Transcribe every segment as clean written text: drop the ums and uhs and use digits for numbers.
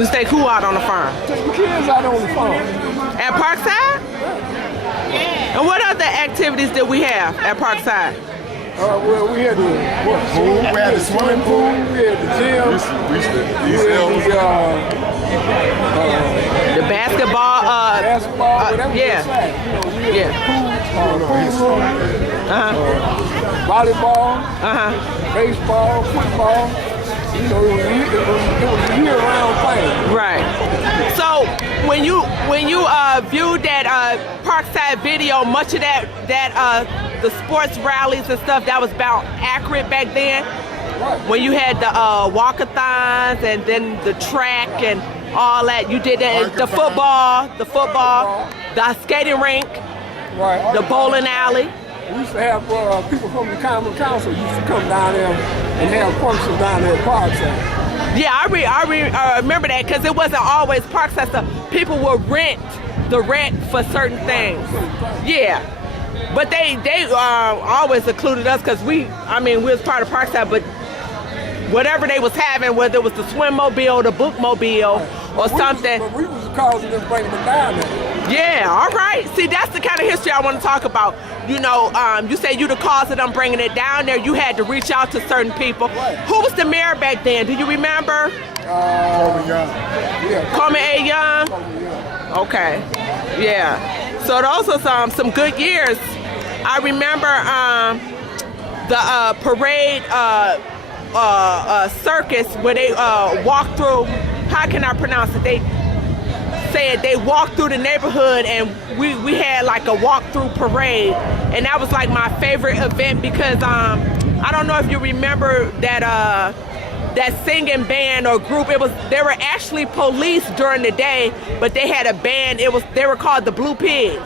You stay cool out on the farm. Take the kids out on the farm. At Parkside? Yeah. And what other activities did we have at Parkside? Well, we had the pool, we had the swimming pool, we had the gym, the basketball, whatever yeah. Volleyball, baseball, football. You know, it was a year-round thing. Right. So when you viewed that Parkside video, much of that the sports rallies and stuff, that was about accurate back then. Right. When you had the walkathons and then the track and all that, you did that. The football, the skating rink, right. The bowling alley. We used to have people from the common council used to come down there and have functions down there at Parkside. Yeah, I remember that because it wasn't always Parkside stuff. People would rent for certain things. Yeah, but they always included us because we was part of Parkside. But whatever they was having, whether it was the swim mobile, the book mobile, or something. But we was causing them bringing them down there. Yeah, all right. See, that's the kind of history I want to talk about. You know, you say you the cause of them bringing it down there. You had to reach out to certain people. Right. Who was the mayor back then? Do you remember? Coleman Young. Yeah. Coleman A. Young? Coleman Young. Okay. Yeah. So those are some good years. I remember the parade circus where they walked through. How can I pronounce it? They said they walked through the neighborhood and we had like a walk-through parade, and that was like my favorite event because I don't know if you remember that singing band or group. They were actually police during the day, but they had a band. They were called the Blue Pigs,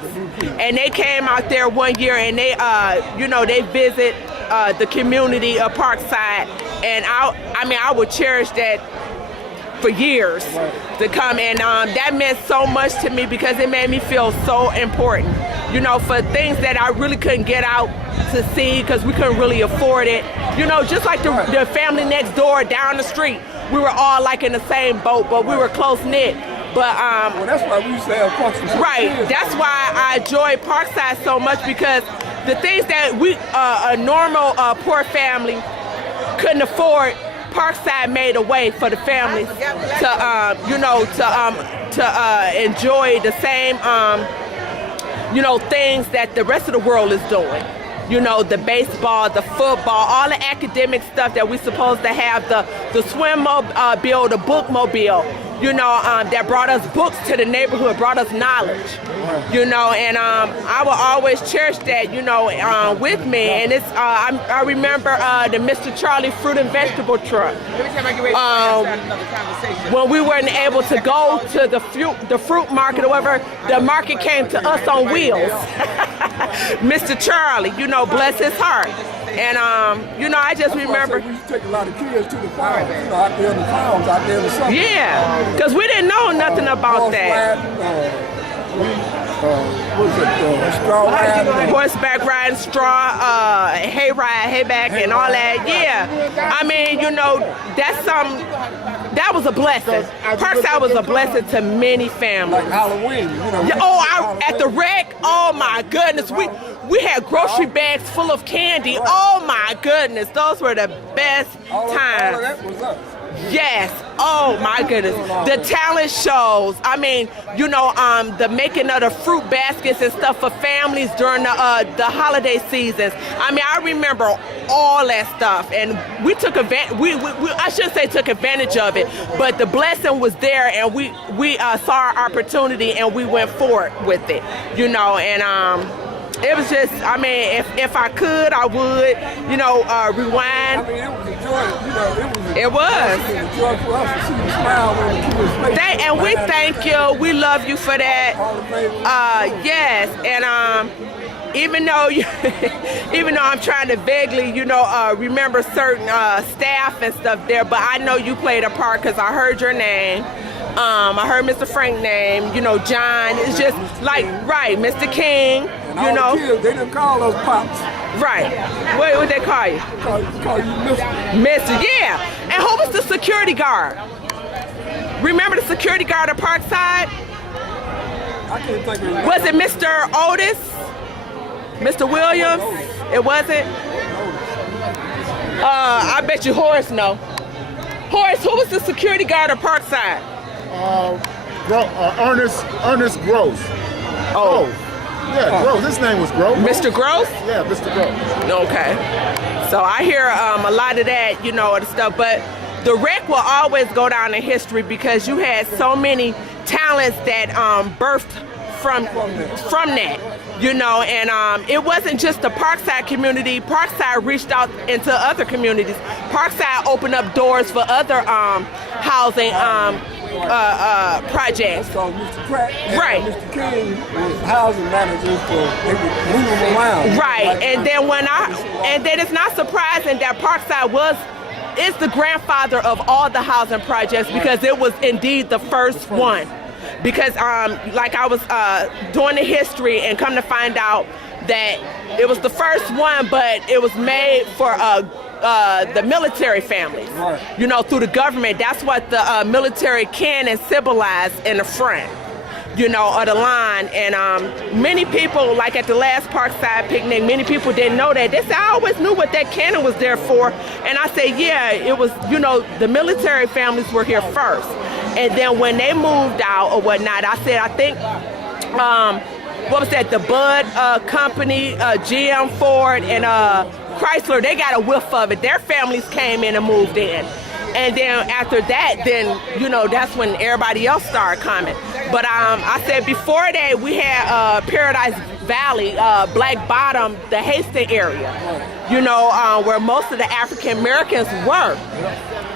and they came out there one year and they they visit the community of Parkside, and I would cherish that for years to come, and that meant so much to me because it made me feel so important, you know, for things that I really couldn't get out to see because we couldn't really afford it, you know, just like the family next door down the street. We were all like in the same boat, but we were close-knit. But well, that's why we used to have functions. Right, that's why I enjoy Parkside so much, because the things that a normal poor family couldn't afford, Parkside made a way for the families to enjoy the same things that the rest of the world is doing. You know, the baseball, the football, all the academic stuff that we're supposed to have, the swim mobile, the book mobile, you know, that brought us books to the neighborhood, brought us knowledge, you know, and I will always cherish that, you know, with me. And it's, I remember the Mr. Charlie fruit and vegetable truck. When we weren't able to go to the fruit market or whatever, the market came to us on wheels. Mr. Charlie, you know, bless his heart. And, you know, I just remember. We used to take a lot of kids to the farms, you know, out there in the farms, out there in the summer. Yeah, because we didn't know nothing about that. Straw riding? Horseback riding, straw, hayback, and all that. Yeah. I mean, you know, that was a blessing. Parkside was a blessing to many families. Like Halloween, you know. Yeah, at the wreck, oh my goodness. We had grocery bags full of candy. Oh my goodness, those were the best times. All of that was us. Yes. Oh my goodness. The talent shows. I mean, you know, the making of the fruit baskets and stuff for families during the holiday seasons. I mean, I remember all that stuff, and we took advantage. I shouldn't say took advantage of it, but the blessing was there, and we saw our opportunity and we went forward with it. You know, and it was just, I mean, if I could, I would, you know, rewind. I mean, it was a joy, you know, it was. A joy for us to see the smile on the kids' face. And we thank you. We love you for that. Yes, and even though I'm trying to vaguely, you know, remember certain staff and stuff there, but I know you played a part because I heard your name. I heard Mr. Frank's name, you know, John. It's just like, right, Mr. King, you know. The kids, they didn't call us Pops. Right. What would they call you? Call you Mr. Mr. Yeah. And who was the security guard? Remember the security guard at Parkside? I can't think of it. Was it Mr. Otis? Mr. Williams? It wasn't? I bet you Horace know. Horace, who was the security guard at Parkside? Ernest Gross. Oh. Yeah, Gross. His name was Gross. Mr. Gross? Yeah, Mr. Gross. Okay. So I hear a lot of that, you know, the stuff, but the wreck will always go down in history because you had so many talents that birthed from that, you know, and it wasn't just the Parkside community. Parkside reached out into other communities. Parkside opened up doors for other housing projects. So Mr. Pratt and Right. Mr. King was housing managers for they would move them around. Right, Like, and then it's not surprising that Parkside is the grandfather of all the housing projects because it was indeed the first one. Because like I was doing the history and come to find out that it was the first one, but it was made for the military families. Right. You know, through the government. That's what the military can and symbolize in the front, you know, of the line. And many people, like at the last Parkside picnic, many people didn't know that. They said, I always knew what that cannon was there for. And I said, yeah, it was, you know, the military families were here first. And then when they moved out or whatnot, I said, I think, what was that, the Bud company, GM, Ford, and Chrysler, they got a whiff of it. Their families came in and moved in. And then after that, then, you know, that's when everybody else started coming. But I said before that, we had Paradise Valley, Black Bottom, the Hastings area, you know, where most of the African Americans were.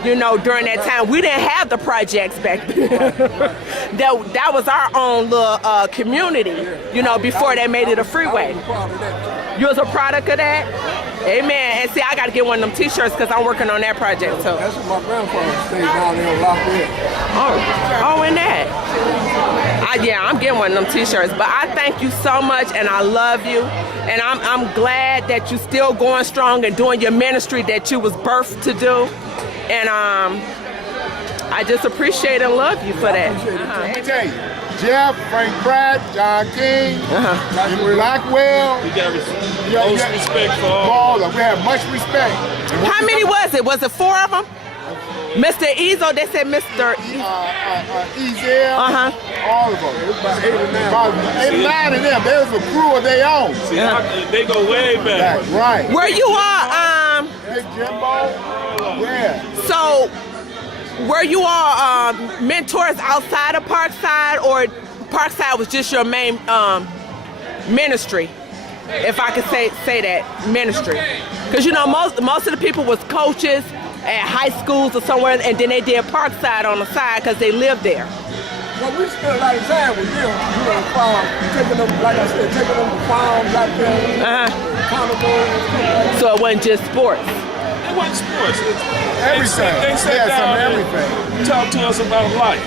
You know, during that time, we didn't have the projects back then. that was our own little community, you know, before they made it a freeway. You was a product of that? Amen. And see, I got to get one of them T-shirts because I'm working on that project too. That's what my grandfather stayed down there in Lafayette. Oh, in that. Yeah, I'm getting one of them T-shirts. But I thank you so much, and I love you. And I'm glad that you're still going strong and doing your ministry that you was birthed to do. And I just appreciate and love you for that. Let me tell you, Jeff, Frank Pratt, John King, Blackwell. We got most respect for all. We have much respect. How many was it? Was it 4 of them? Mr. Ezo, they said Mr. Ezel, all of them. It was about 8 or 9. About 8 or 9 of them. They was a crew of their own. See, they go way back. That's right. Were you all, Big Jimbo. Yeah. so were you all mentors outside of Parkside, or Parkside was just your main ministry? If I could say that, ministry. Because, you know, most of the people was coaches at high schools or somewhere, and then they did Parkside on the side because they lived there. Well, we spent a lot of time with them, you know, taking them, like I said, taking them to farms out there, carnivals. So it wasn't just sports. It wasn't sports. Everything. They sat down everything. and talked to us about life.